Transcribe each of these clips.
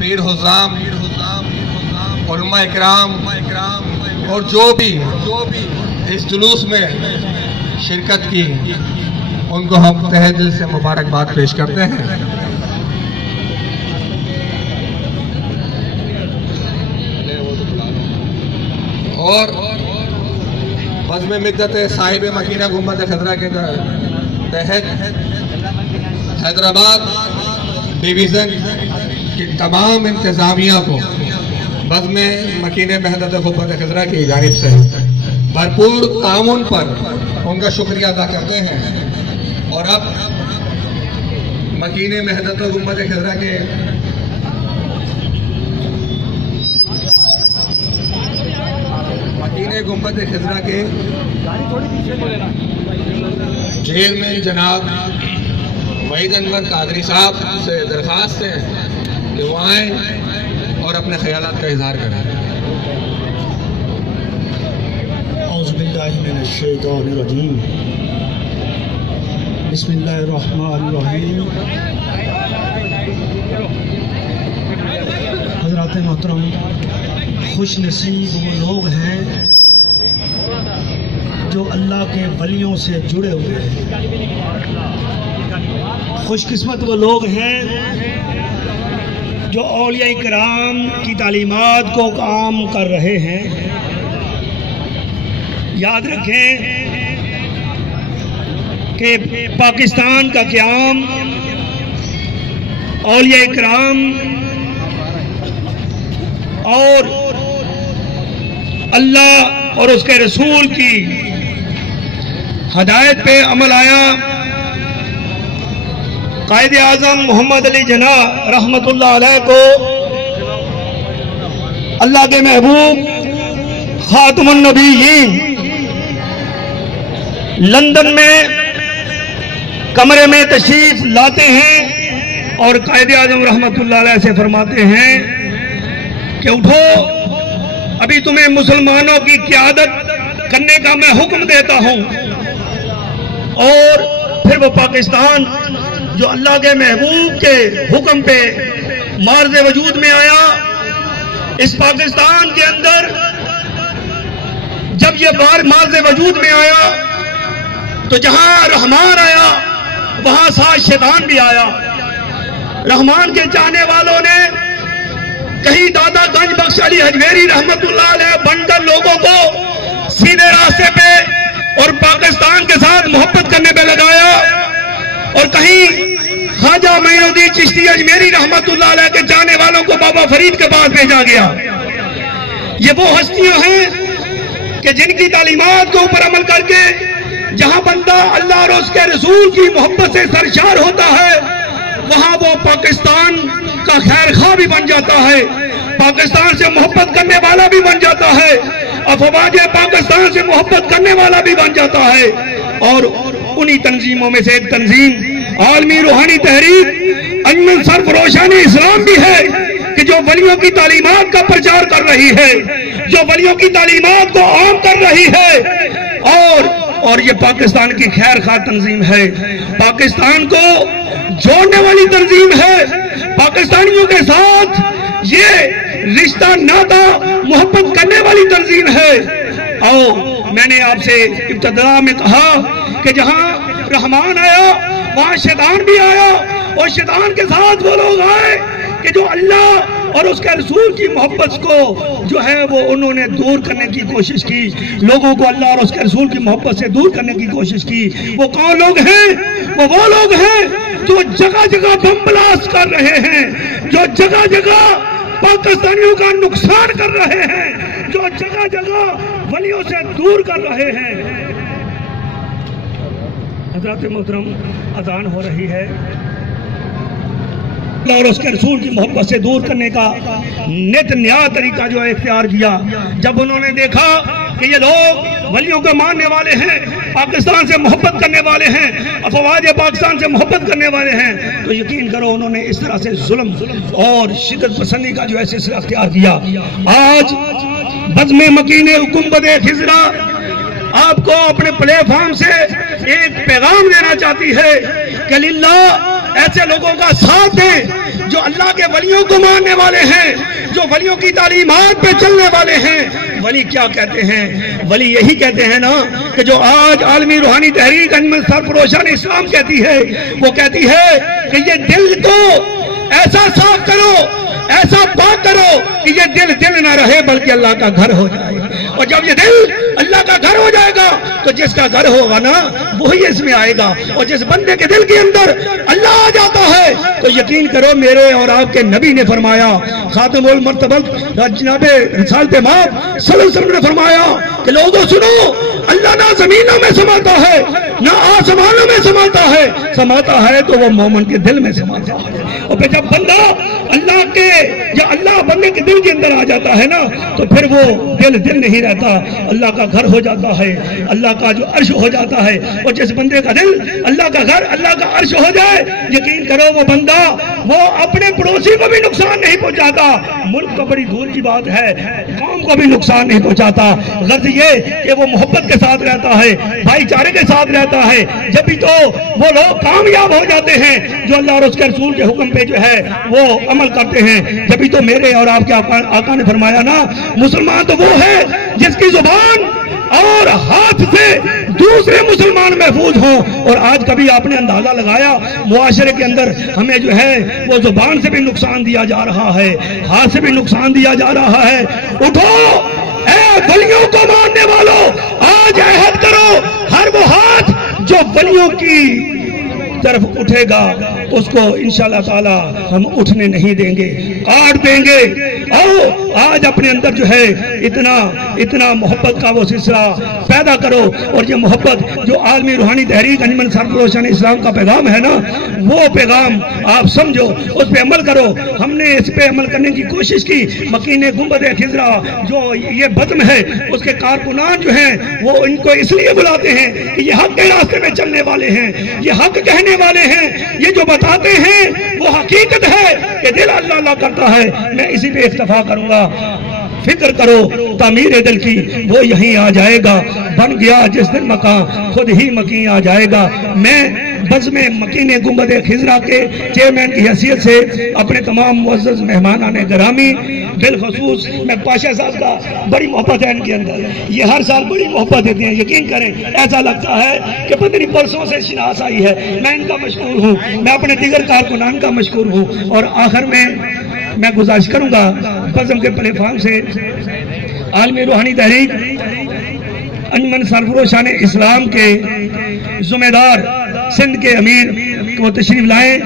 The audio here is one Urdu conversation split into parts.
پیر حضام، علماء اکرام اور جو بھی اس جلوس میں شرکت کی، ان کو ہم تہہ دل سے مبارکباد پیش کرتے ہیں۔ اور بزم مدت صاحب مکینہ گنبد خضرا کے تحت حیدرآباد ڈویژن کی تمام انتظامیہ کو بزم مکینہ مہدت گنبد خضرا کی جانب سے بھرپور تعاون پر ان کا شکریہ ادا کرتے ہیں۔ اور اب مکینہ مہدت گنبد خضرا کے گنبد خضرا کے چیئرمین جناب وحید انور قادری صاحب سے درخواست ہے کہ وہ آئیں اور اپنے خیالات کا اظہار کریں۔ اعوذ باللہ من الشیطان الرجیم، بسم اللہ الرحمن الرحیم۔ حضرات محترم، خوش نصیب وہ لوگ ہیں جو اللہ کے ولیوں سے جڑے ہوئے ہیں، خوش قسمت وہ لوگ ہیں جو اولیاء کرام کی تعلیمات کو عام کر رہے ہیں۔ یاد رکھیں کہ پاکستان کا قیام اولیاء کرام اور اللہ اور اس کے رسول کی ہدایت پہ عمل آیا۔ قائد اعظم محمد علی جناح رحمت اللہ علیہ کو اللہ کے محبوب خاتم النبیین لندن میں کمرے میں تشریف لاتے ہیں اور قائد اعظم رحمت اللہ علیہ سے فرماتے ہیں کہ اٹھو، ابھی تمہیں مسلمانوں کی قیادت کرنے کا میں حکم دیتا ہوں۔ اور پھر وہ پاکستان جو اللہ کے محبوب کے حکم پہ مارز وجود میں آیا، اس پاکستان کے اندر جب یہ مارز وجود میں آیا تو جہاں رحمان آیا وہاں ساتھ شیطان بھی آیا۔ رحمان کے چاہنے والوں نے کہیں دادا گنج بخش علی حجویری رحمت اللہ علیہ بن کر لوگوں کو سیدھے راستے پہ اور پاکستان کے ساتھ محبت کرنے پہ لگایا، اور کہیں خواجہ معین الدین چشتی اجمیری رحمت اللہ علیہ کے چاہنے والوں کو بابا فرید کے پاس بھیجا گیا۔ یہ وہ ہستیاں ہیں کہ جن کی تعلیمات کے اوپر عمل کر کے جہاں بندہ اللہ اور اس کے رسول کی محبت سے سرشار ہوتا ہے، وہاں وہ پاکستان کا خیر خواہ بھی بن جاتا ہے، پاکستان سے محبت کرنے والا بھی بن جاتا ہے، افواج پاکستان سے محبت کرنے والا بھی بن جاتا ہے۔ اور انہی تنظیموں میں سے ایک تنظیم عالمی روحانی تحریک انجمن سرف روشانی اسلام بھی ہے کہ جو ولیوں کی تعلیمات کا پرچار کر رہی ہے، جو ولیوں کی تعلیمات کو عام کر رہی ہے، اور یہ پاکستان کی خیر خواہ تنظیم ہے، پاکستان کو جوڑنے والی تنظیم ہے، پاکستانیوں کے ساتھ یہ رشتہ ناتا محبت کرنے والی تنظیم ہے۔ میں نے آپ سے ابتدا میں کہا کہ جہاں رحمان آیا وہاں شیطان بھی آیا، اور شیطان کے ساتھ وہ لوگ آئے کہ جو اللہ اور اس کے رسول کی محبت کو جو ہے وہ انہوں نے دور کرنے کی کوشش کی، لوگوں کو اللہ اور اس کے رسول کی محبت سے دور کرنے کی کوشش کی۔ وہ کون لوگ ہیں؟ وہ لوگ ہیں جو جگہ جگہ بم بلاسٹ کر رہے ہیں، جو جگہ جگہ پاکستانیوں کا نقصان کر رہے ہیں، جو جگہ جگہ ولیوں سے دور کر رہے ہیں۔ حضرات محترم، اذان ہو رہی ہے۔ اور اس کے رسول کی محبت سے دور کرنے کا نت نیا طریقہ جو اختیار کیا، جب انہوں نے دیکھا کہ یہ لوگ ولیوں کو ماننے والے ہیں، پاکستان سے محبت کرنے والے ہیں، افواج پاکستان سے محبت کرنے والے ہیں، تو یقین کرو انہوں نے اس طرح سے ظلم اور شدت پسندی کا جو ہے سلسلہ اختیار کیا۔ آج بزم مکینہ گنبد خضرا آپ کو اپنے پلے فارم سے ایک پیغام دینا چاہتی ہے کہ للہ ایسے لوگوں کا ساتھ دیں جو اللہ کے ولیوں کو ماننے والے ہیں، جو ولیوں کی تعلیمات پہ چلنے والے ہیں، ولی کیا کہتے ہیں؟ ولی یہی کہتے ہیں نا کہ جو آج عالمی روحانی تحریک انجمن سرفروشان اسلام کہتی ہے، وہ کہتی ہے کہ یہ دل کو ایسا صاف کرو، ایسا پاک کرو کہ یہ دل دل نہ رہے بلکہ اللہ کا گھر ہو جائے۔ اور جب یہ دل اللہ کا گھر ہو جائے گا تو جس کا گھر ہوگا نا وہی اس میں آئے گا، اور جس بندے کے دل کے اندر اللہ آ جاتا ہے تو یقین کرو میرے اور آپ کے نبی نے فرمایا، خاتم المرتبہ جناب رسالت مآب صلی اللہ علیہ وسلم نے فرمایا کہ لوگوں سنو، اللہ نہ زمینوں میں سماتا ہے نہ آسمانوں میں سماتا ہے تو وہ مومن کے دل میں سماتا ہے۔ اور پھر جب بندہ اللہ کے یا اللہ بندے کے دل کے اندر آ جاتا ہے نا تو پھر وہ دل نہیں رہتا، اللہ کا گھر ہو جاتا ہے، اللہ کا جو عرش ہو جاتا ہے۔ اور جس بندے کا دل اللہ کا گھر، اللہ کا عرش ہو جائے، یقین کرو وہ بندہ وہ اپنے پڑوسی کو بھی نقصان نہیں پہنچاتا، ملک کو بڑی دور کی بات ہے قوم کو بھی نقصان نہیں پہنچاتا۔ غرض یہ کہ وہ محبت کے ساتھ رہتا ہے، بھائی چارے کے ساتھ رہتا ہے، جب بھی تو وہ لوگ کامیاب ہو جاتے ہیں جو اللہ اور اس کے رسول کے حکم پہ جو ہے وہ عمل کرتے ہیں۔ جب بھی تو میرے اور آپ کے آقا نے فرمایا نا، مسلمان تو وہ ہے جس کی زبان اور ہاتھ سے دوسرے مسلمان محفوظ ہوں۔ اور آج کبھی آپ نے اندازہ لگایا معاشرے کے اندر ہمیں جو ہے وہ زبان سے بھی نقصان دیا جا رہا ہے، ہاتھ سے بھی نقصان دیا جا رہا ہے۔ اٹھو اے ولیوں کو ماننے والوں، آج عہد کرو، ہر وہ ہاتھ جو ولیوں کی طرف اٹھے گا اس کو انشاءاللہ تعالی ہم اٹھنے نہیں دیں گے، کاٹ دیں گے۔ اور آج اپنے اندر جو ہے اتنا محبت کا وہ سلسلہ پیدا کرو، اور یہ محبت جو عالمی روحانی تحریک انجمن سرفروشان اسلام کا پیغام ہے نا، وہ پیغام آپ سمجھو، اس پہ عمل کرو۔ ہم نے اس پہ عمل کرنے کی کوشش کی۔ مکین گنبد خضرا جو یہ بزم ہے اس کے کارکنان جو ہیں وہ ان کو اس لیے بلاتے ہیں کہ یہ حق کے راستے میں چلنے والے ہیں، یہ حق کہنے والے ہیں، یہ جو بتاتے ہیں وہ حقیقت ہے کہ دل اللہ اللہ کرتا ہے۔ میں اسی پہ اکتفا کروں گا۔ فکر کرو تعمیر دل کی، وہ یہیں آ جائے گا، بن گیا جس دن مکان خود ہی مکین آ جائے گا۔ میں بزم مکین گنبد خضرا کے چیئرمین کی حیثیت سے اپنے تمام معزز مہمانان گرامی، بالخصوص میں پاشا صاحب کا بڑی محبت ہے ان کے اندر، یہ ہر سال بڑی محبت دیتے ہیں، یقین کریں ایسا لگتا ہے کہ پتہ نہیں پرسوں سے شناس آئی ہے۔ میں ان کا مشکور ہوں، میں اپنے دیگر کارکنان کا مشکور ہوں۔ اور آخر میں گزارش کروں گا بزم کے پلیٹ فارم سے عالمی روحانی تحریک انجمن سرفروشان اسلام کے ذمہ دار سندھ کے امیر وہ تشریف لائیں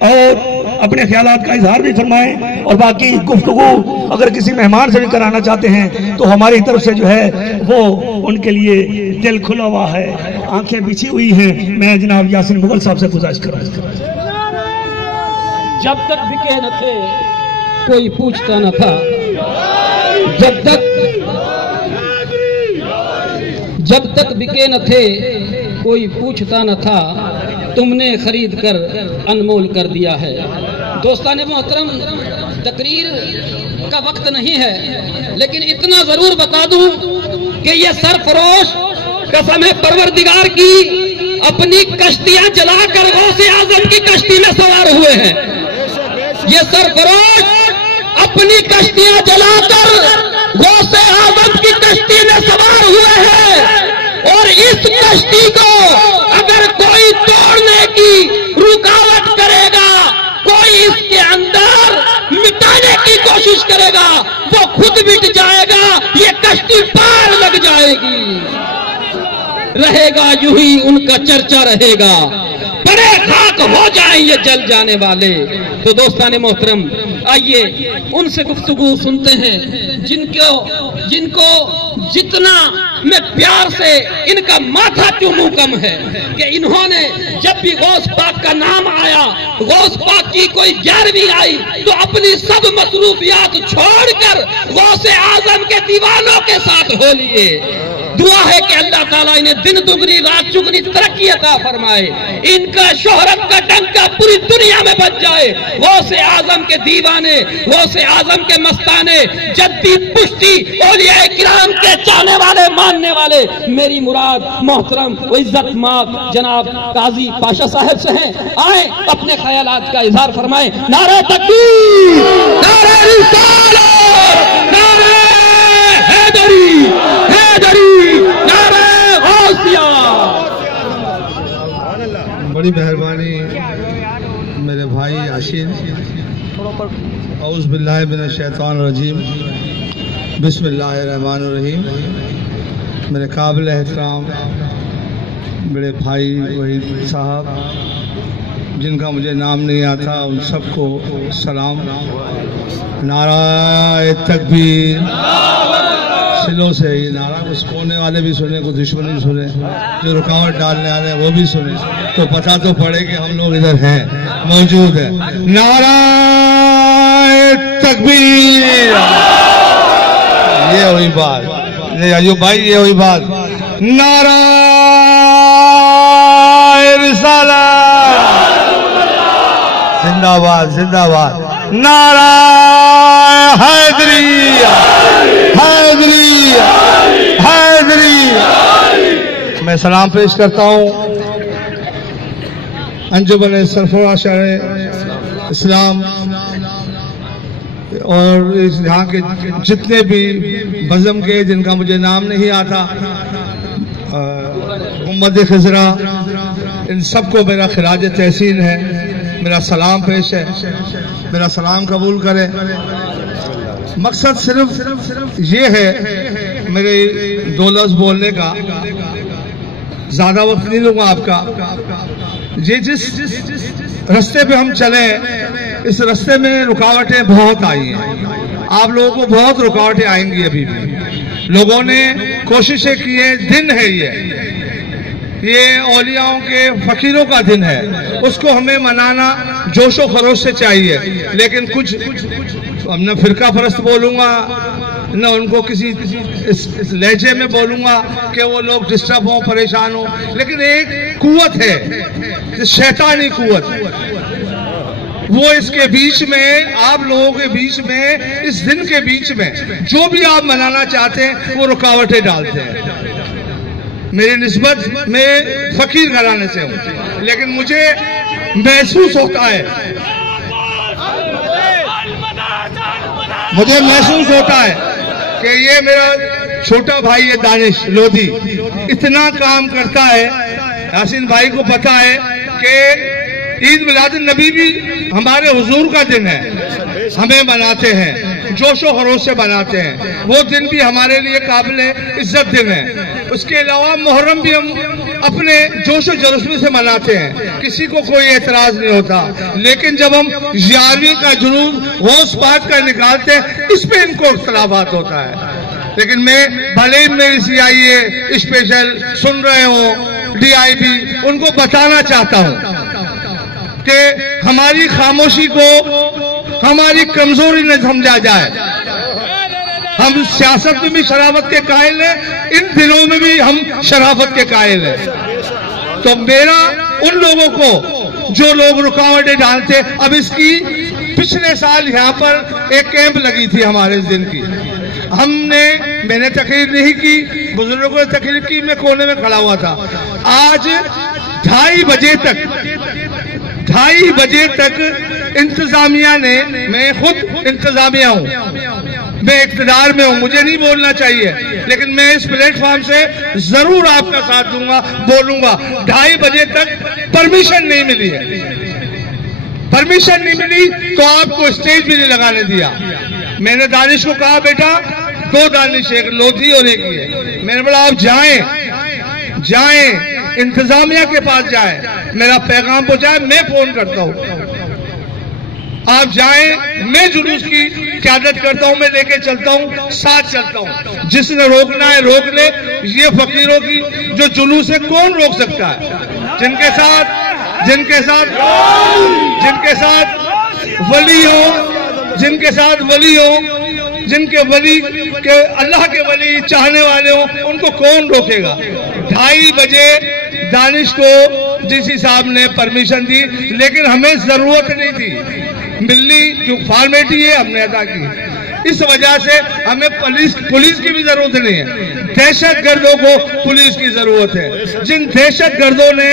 اور اپنے خیالات کا اظہار بھی فرمائیں، اور باقی گفتگو اگر کسی مہمان سے بھی کرانا چاہتے ہیں تو ہماری طرف سے جو ہے وہ ان کے لیے دل کھلا ہوا ہے، آنکھیں بچھی ہوئی ہیں۔ میں جناب یاسین مغل صاحب سے گزارش کروں گا۔ جب تک بکے نہ تھے کوئی پوچھتا نہ تھا، جب تک بکے نہ تھے کوئی پوچھتا نہ تھا، تم نے خرید کر انمول کر دیا ہے۔ دوستان محترم، تقریر کا وقت نہیں ہے لیکن اتنا ضرور بتا دوں کہ یہ سرفروش قسم پروردگار کی اپنی کشتیاں جلا کر غوث اعظم کی کشتی میں سوار ہوئے ہیں۔ یہ سرفروش اپنی کشتیاں جلا کر غوث اعظم کی کشتی میں سوار ہوئے ہیں، اور اس کشتی کو اگر کوئی توڑنے کی رکاوٹ کرے گا، کوئی اس کے اندر مٹانے کی کوشش کرے گا، وہ خود مٹ جائے گا، یہ کشتی پار لگ جائے گی۔ رہے گا یوں ہی ان کا چرچا رہے گا، بڑے خاک ہو جائیں یہ جل جانے والے۔ تو دوستان محترم، آئیے ان سے گفتگو سنتے ہیں جن کو جتنا میں پیار سے ان کا ماتھا چوموں کم ہے کہ انہوں نے جب بھی غوث پاک کا نام آیا، غوث پاک کی کوئی 11ویں آئی تو اپنی سب مصروفیات چھوڑ کر غوث اعظم کے دیوانوں کے ساتھ ہو لیے۔ دعا ہے کہ اللہ تعالیٰ انہیں دن دگنی رات چگنی ترقی عطا فرمائے، ان کا شہرت کا ڈنکا پوری دنیا میں بچ جائے، غوث اعظم کے دیوانے، غوث اعظم کے مستانے، جدی پشتی اولیاء کرام کے چاہنے والے ماننے والے، میری مراد محترم و عزت مآب جناب قاضی پاشا صاحب سے ہیں، آئیں اپنے خیالات کا اظہار فرمائیں۔ نعرہ تکبیر، نعرہ رسالت، نعرہ حیدری، حیدری، نعرہ غوثیہ۔ بڑی مہربانی میرے بھائی یاسین۔ اعوذ باللہ من الشیطان الرجیم، بسم اللہ الرحمن الرحیم۔ میرے قابل احترام میرے بھائی وحید صاحب، جن کا مجھے نام نہیں آتا، ان سب کو سلام۔ نعرہ تکبیر، سلوں سے یہ نعرہ کو سکونے والے بھی سنیں، کو دشمنی بھی سنیں، جو رکاوٹ ڈالنے والے ہیں وہ بھی سنیں، تو پتہ تو پڑے کہ ہم لوگ ادھر ہیں، موجود ہیں۔ نعرہ تکبیر، یہ ہوئی بات، یہ ایوب بھائی، یہ ہوئی بات۔ نعرہ رسالت، زندہ باد، زندہ باد۔ نعرہ حیدری، حیدری، حیدری۔ میں سلام پیش کرتا ہوں انجمن سرفراز شہر اسلام اور یہاں کے جتنے بھی بزم کے، جن کا مجھے نام نہیں آتا، محمد خضرہ، ان سب کو میرا خراج تحسین ہے، میرا سلام پیش ہے، میرا سلام قبول کرے۔ مقصد صرف یہ ہے، میرے دو لفظ بولنے کا، زیادہ وقت نہیں لوں گا آپ کا۔ یہ جس رستے پہ ہم چلے، اس رستے میں رکاوٹیں بہت آئی ہیں، آپ لوگوں کو بہت رکاوٹیں آئیں گی، ابھی بھی لوگوں نے کوششیں کی ہیں۔ دن ہے یہ اولیاؤں کے فقیروں کا دن ہے، اس کو ہمیں منانا جوش و خروش سے چاہیے، لیکن کچھ نہ فرقہ پرست بولوں گا، نہ ان کو کسی اس لہجے میں بولوں گا کہ وہ لوگ ڈسٹرب ہوں، پریشان ہوں، لیکن ایک قوت ہے، شیطانی قوت، وہ اس کے بیچ میں، آپ لوگوں کے بیچ میں، اس دن کے بیچ میں جو بھی آپ منانا چاہتے ہیں وہ رکاوٹیں ڈالتے ہیں۔ میری نسبت میں فقیر گھرانے سے ہوں، لیکن مجھے محسوس ہوتا ہے، مجھے محسوس ہوتا ہے کہ یہ میرا چھوٹا بھائی ہے دانش لودھی، اتنا کام کرتا ہے۔ یاسین بھائی کو پتا ہے کہ عید میلاد النبی بھی ہمارے حضور کا دن ہے، ہمیں مناتے ہیں، جوش و خروش سے مناتے ہیں، وہ دن بھی ہمارے لیے قابل عزت دن ہے۔ اس کے علاوہ محرم بھی ہم اپنے جوش و جذبے سے مناتے ہیں، کسی کو کوئی اعتراض نہیں ہوتا، لیکن جب ہم 11ویں کا جلوس غوث پاک کا نکالتے ہیں، اس پہ ان کو اختلافات ہوتا ہے۔ لیکن میں بھلے ہی میری CIA اسپیشل سن رہے ہوں، DIB، ان کو بتانا چاہتا ہوں کہ ہماری خاموشی کو ہماری کمزوری نہ سمجھا جائے۔ ہم سیاست میں بھی شرافت کے قائل ہیں، ان دنوں میں بھی ہم شرافت کے قائل ہیں۔ تو میرا ان لوگوں کو جو لوگ رکاوٹیں ڈالتے، اب اس کی پچھلے سال یہاں پر ایک کیمپ لگی تھی ہمارے اس دن کی، میں نے تقریر نہیں کی، بزرگوں نے تقریر کی، میں کونے میں کھڑا ہوا تھا۔ آج 2:30 بجے تک انتظامیہ نے، میں خود انتظامیہ ہوں، میں اقتدار میں ہوں، مجھے نہیں بولنا چاہیے، لیکن میں اس پلیٹ فارم سے ضرور آپ کا ساتھ دوں گا، بولوں گا۔ 2:30 بجے تک پرمیشن نہیں ملی ہے، پرمیشن نہیں ملی تو آپ کو اسٹیج بھی نہیں لگانے دیا۔ میں نے دانش کو کہا بیٹا 2 دانش، ایک لودھی اور ایک ہے، میں نے بولا آپ جائیں انتظامیہ کے پاس جائیں، میرا پیغام پہنچائے، میں فون کرتا ہوں، آپ جائیں، میں جلوس کی قیادت کرتا ہوں، میں لے کے چلتا ہوں، ساتھ چلتا ہوں، جس نے روکنا ہے روک لے۔ یہ فقیروں کی جو جلوس ہے کون روک سکتا ہے؟ جن کے ساتھ ولی ہو، جن کے ولی کے اللہ کے ولی چاہنے والے ہوں ان کو کون روکے گا؟ 2:30 بجے دانش کو ڈی سی صاحب نے پرمیشن دی، لیکن ہمیں ضرورت نہیں تھی، ملنی جو فارمیلٹی ہے ہم نے ادا کی، اس وجہ سے ہمیں پولیس کی بھی ضرورت نہیں ہے، دہشت گردوں کو پولیس کی ضرورت ہے۔ جن دہشت گردوں نے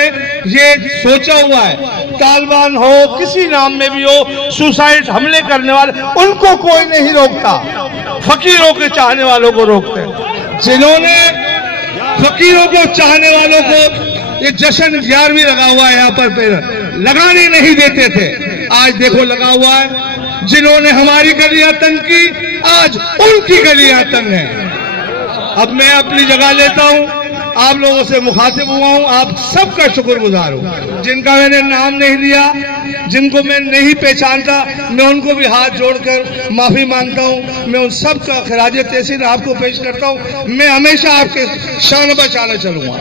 یہ سوچا ہوا ہے، طالبان ہو کسی نام میں بھی ہو، سوسائڈ حملے کرنے والے، ان کو کوئی نہیں روکتا، فقیروں کے چاہنے والوں کو روکتے ہیں۔ جنہوں نے فقیروں کو چاہنے والوں کو یہ جشن 11ویں لگا ہوا ہے یہاں پر لگانے نہیں دیتے تھے، آج دیکھو لگا ہوا ہے۔ جنہوں نے ہماری گلیاں تنگ کی آج ان کی گلیاں تنگ ہیں۔ اب میں اپنی جگہ لیتا ہوں، آپ لوگوں سے مخاطب ہوا ہوں، آپ سب کا شکر گزار ہوں۔ جن کا میں نے نام نہیں لیا، جن کو میں نہیں پہچانتا، میں ان کو بھی ہاتھ جوڑ کر معافی مانگتا ہوں، میں ان سب کا خراج تحسین آپ کو پیش کرتا ہوں۔ میں ہمیشہ آپ کے شان بشانہ چلوں گا،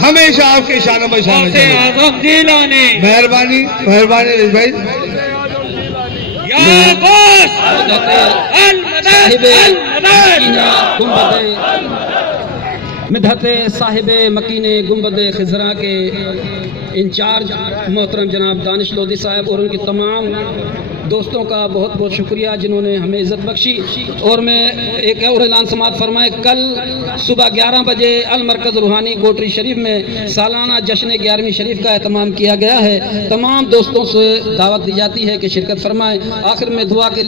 ہمیشہ آپ کے شان بشانہ چلوں گا۔ مہربانی مہربانی بھائی، مدحت صاحب مکین گنبد خضرا کے انچارج محترم جناب دانش لودھی صاحب اور ان کی تمام دوستوں کا بہت بہت شکریہ جنہوں نے ہمیں عزت بخشی۔ اور میں ایک اور اعلان سماعت فرمائے، کل صبح 11 بجے المرکز روحانی کوٹری شریف میں سالانہ جشن 11ویں شریف کا اہتمام کیا گیا ہے۔ تمام دوستوں سے دعوت دی جاتی ہے کہ شرکت فرمائیں۔ آخر میں دعا کے